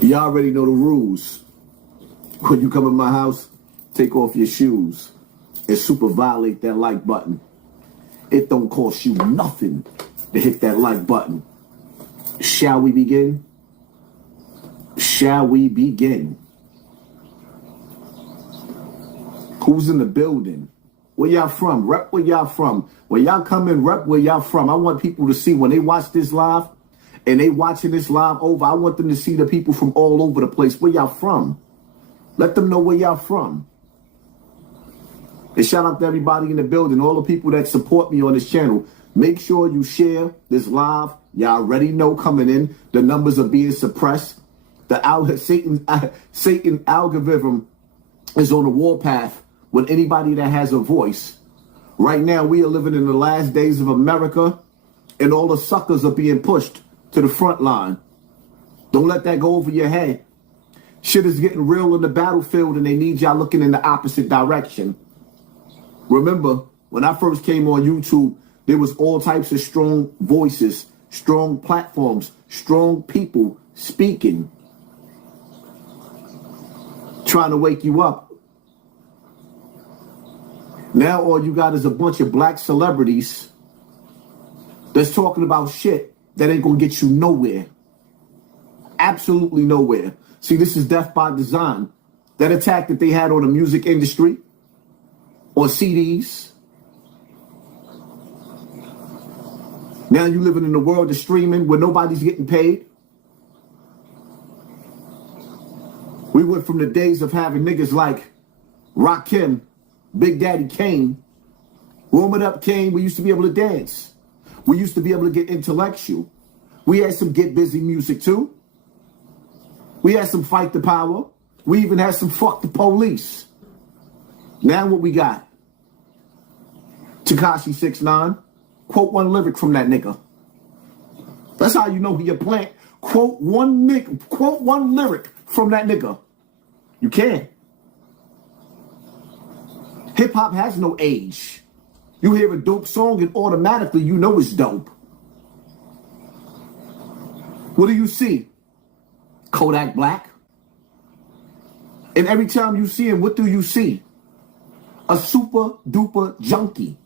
You already know the rules. When you come in my house, take off your shoes and super violate that like button. It don't cost you nothing to hit that like button. Shall we begin? Shall we begin? Who's in the building? Where y'all from? Rep where y'all from. When y'all come in, rep where y'all from. I want people to see when they watch this live and they watching this live over, I want them to see the people from all over the place. Where y'all from? Let them know where y'all from. And shout out to everybody in the building, all the people that support me on this channel. Make sure you share this live. Y'all already know coming in, the numbers are being suppressed. The Satan algorithm is on the warpath with anybody that has a voice. Right now, we are living in the last days of America, and all the suckers are being pushed to the front line. Don't let that go over your head. Shit is getting real in the battlefield, and they need y'all looking in the opposite direction. Remember, when I first came on YouTube, there was all types of strong voices, strong platforms, strong people speaking, trying to wake you up. Now all you got is a bunch of black celebrities that's talking about shit that ain't gonna get you nowhere. Absolutely nowhere. See, this is death by design. That attack that they had on the music industry, on CDs. Now you living in the world of streaming where nobody's getting paid. We went from the days of having niggas like Rakim, Big Daddy Kane, Warm It Up Kane. We used to be able to dance. We used to be able to get intellectual. We had some get busy music too. We had some fight the power. We even had some fuck the police. Now what we got? Tekashi 6ix9ine. Quote one lyric from that nigga. That's how you know he a plant. Quote one lyric from that nigga. You can't. Hip hop has no age. You hear a dope song and automatically you know it's dope. What do you see? Kodak Black. And every time you see him, what do you see? A super duper junkie.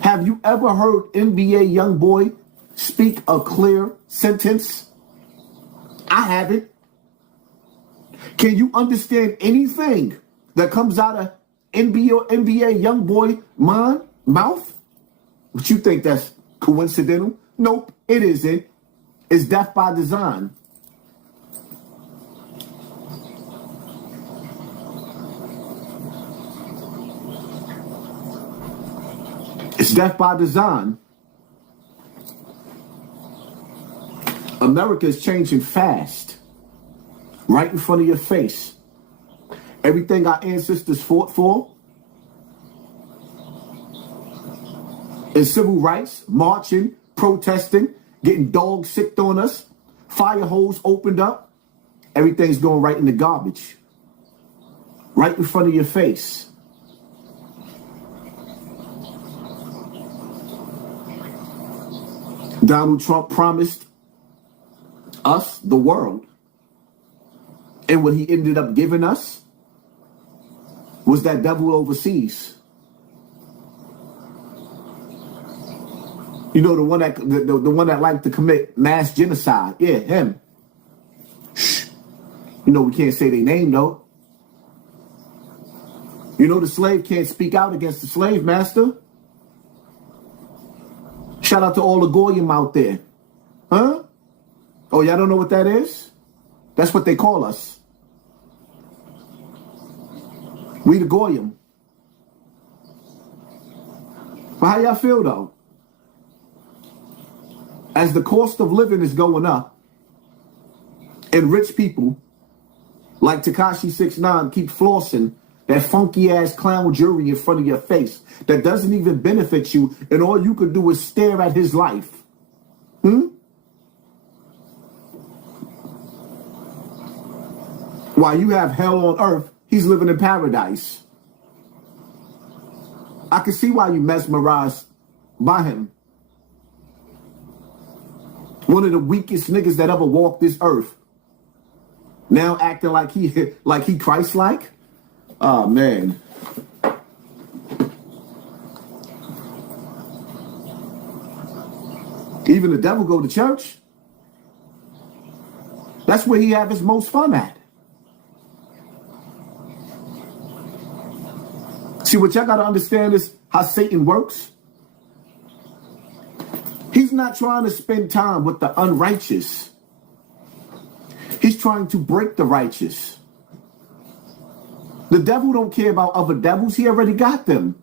Have you ever heard NBA YoungBoy speak a clear sentence? I haven't. Can you understand anything that comes out of NBA YoungBoy mouth? But you think that's coincidental? Nope, it isn't. It's death by design. It's death by design. America is changing fast. Right in front of your face. Everything our ancestors fought for. In civil rights, marching, protesting, getting dogs sicked on us, fire hose opened up. Everything's going right in the garbage. Right in front of your face. Donald Trump promised us the world. And what he ended up giving us was that devil overseas. You know, the one that liked to commit mass genocide. Yeah, him. Shh. You know, we can't say their name though. You know, the slave can't speak out against the slave master. Shout out to all the Goyim out there. Huh? Oh, y'all don't know what that is? That's what they call us. We the Goyim. But how y'all feel though? As the cost of living is going up, and rich people like Tekashi 6ix9ine keep flossing that funky ass clown jewelry in front of your face that doesn't even benefit you, and all you could do is stare at his life. While you have hell on earth he's living in paradise. I can see why you mesmerized by him. One of the weakest niggas that ever walked this earth. Now acting like he Christ-like. Oh, man. Even the devil go to church. That's where he have his most fun at. See, what y'all got to understand is how Satan works. He's not trying to spend time with the unrighteous. He's trying to break the righteous. The devil don't care about other devils. He already got them.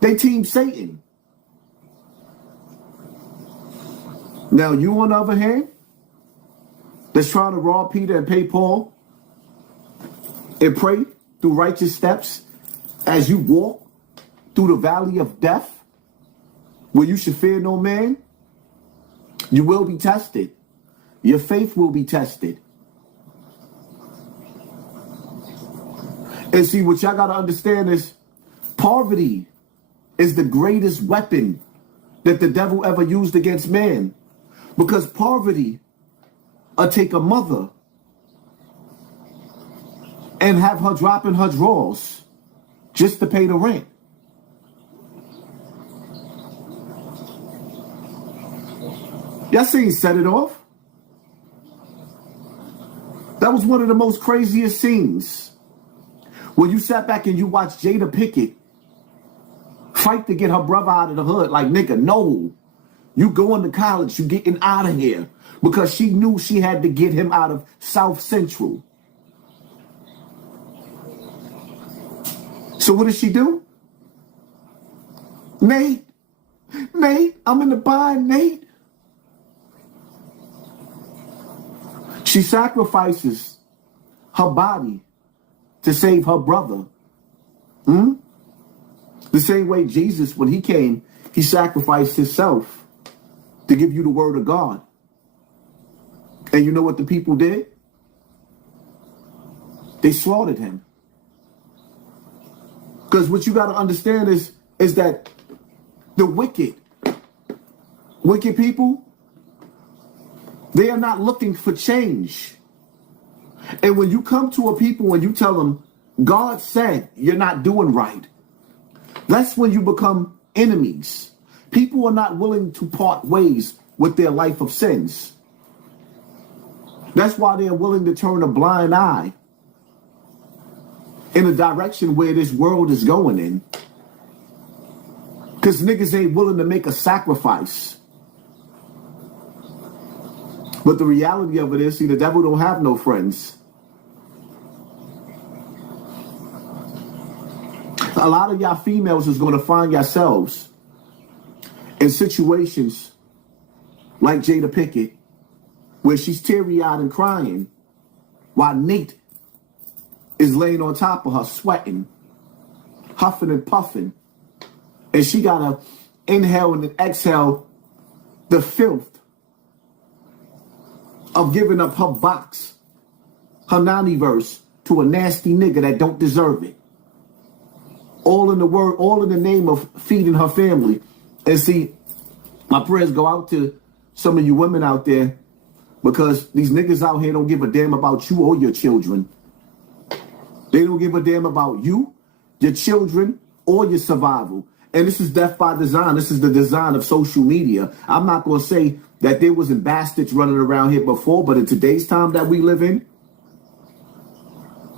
They team Satan. Now, you on the other hand, that's trying to rob Peter and pay Paul and pray through righteous steps as you walk through the valley of death, where you should fear no man, you will be tested. Your faith will be tested. And see, what y'all got to understand is poverty is the greatest weapon that the devil ever used against man. Because poverty will take a mother and have her dropping her drawers just to pay the rent. Y'all seen Set It Off? That was one of the most craziest scenes. When you sat back and you watched Jada Pinkett fight to get her brother out of the hood. Like, nigga, no. You going to college, you getting out of here. Because she knew she had to get him out of South Central. So what did she do? Nate, I'm in the bind, Nate. She sacrifices her body to save her brother. The same way Jesus, when he came, he sacrificed himself to give you the word of God. And you know what the people did? They slaughtered him. Because what you got to understand is that the wicked people, they are not looking for change. And when you come to a people and you tell them, God said you're not doing right, that's when you become enemies. People are not willing to part ways with their life of sins. That's why they're willing to turn a blind eye in a direction where this world is going in. Because niggas ain't willing to make a sacrifice. But the reality of it is, see, the devil don't have no friends. A lot of y'all females is going to find yourselves in situations like Jada Pinkett, where she's teary-eyed and crying while Nate is laying on top of her, sweating, huffing and puffing. And she got to inhale and exhale the filth of giving up her box, her nanny-verse, to a nasty nigga that don't deserve it. All in the name of feeding her family. And see, my prayers go out to some of you women out there, because these niggas out here don't give a damn about you or your children. They don't give a damn about you, your children, or your survival. And this is death by design. This is the design of social media. I'm not going to say that there wasn't bastards running around here before, but in today's time that we live in,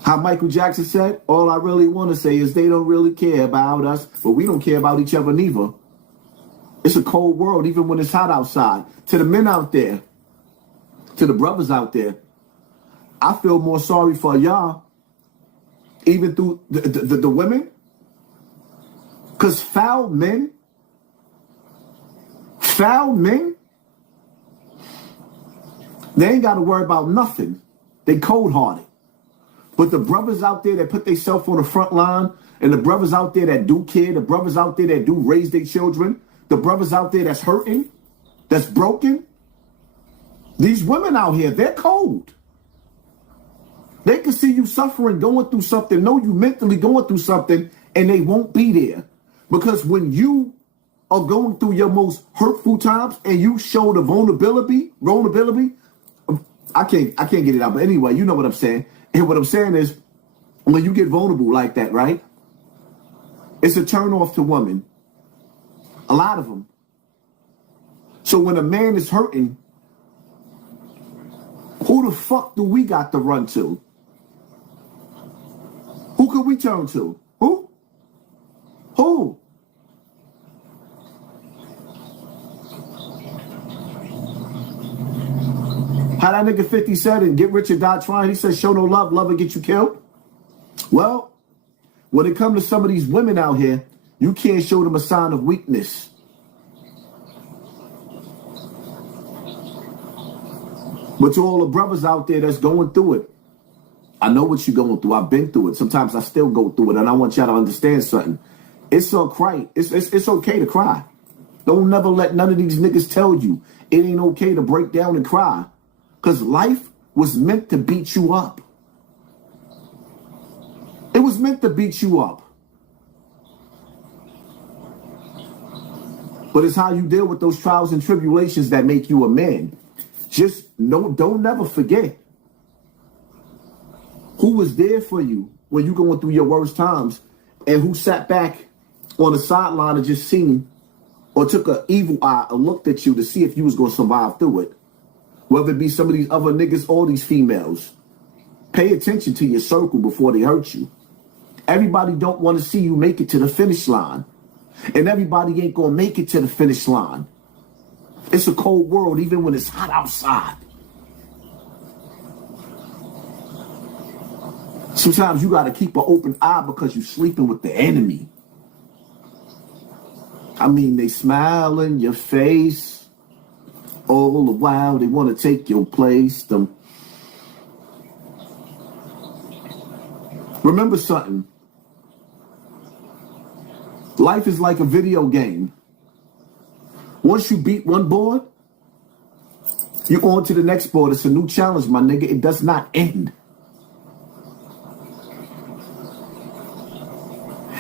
how Michael Jackson said, all I really want to say is they don't really care about us, but we don't care about each other neither. It's a cold world, even when it's hot outside. To the men out there, to the brothers out there, I feel more sorry for y'all, even through the women. Because foul men, they ain't got to worry about nothing. They cold-hearted. But the brothers out there that put themselves on the front line, and the brothers out there that do care, the brothers out there that do raise their children, the brothers out there that's hurting, that's broken, these women out here, they're cold. They can see you suffering, going through something, know you mentally going through something, and they won't be there. Because when you are going through your most hurtful times and you show the vulnerability, I can't get it out. But anyway, you know what I'm saying. And what I'm saying is, when you get vulnerable like that, right? It's a turn off to women. A lot of them. So when a man is hurting, who the fuck do we got to run to? Who could we turn to? Who? Who? How that nigga 50 said and Get Rich or Die Trying, he said, show no love, love will get you killed. Well, when it comes to some of these women out here, you can't show them a sign of weakness. But to all the brothers out there that's going through it, I know what you're going through. I've been through it. Sometimes I still go through it, and I want y'all to understand something. It's okay. It's okay to cry. Don't never let none of these niggas tell you it ain't okay to break down and cry. Because life was meant to beat you up. It was meant to beat you up. But it's how you deal with those trials and tribulations that make you a man. Just don't never forget who was there for you when you going through your worst times, and who sat back on the sideline and just seen or took an evil eye and looked at you to see if you was going to survive through it. Whether it be some of these other niggas or these females. Pay attention to your circle before they hurt you. Everybody don't want to see you make it to the finish line. And everybody ain't going to make it to the finish line. It's a cold world even when it's hot outside. Sometimes you got to keep an open eye because you're sleeping with the enemy. I mean, they smile in your face. All the while they want to take your place. Remember something. Life is like a video game. Once you beat one board, you're on to the next board. It's a new challenge, my nigga. It does not end.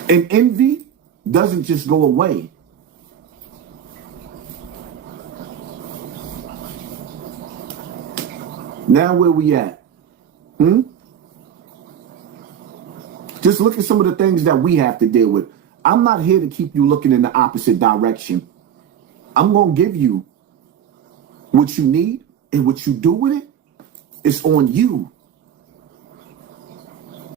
And envy doesn't just go away. Now where we at? Just look at some of the things that we have to deal with. I'm not here to keep you looking in the opposite direction. I'm going to give you what you need, and what you do with it, it's on you.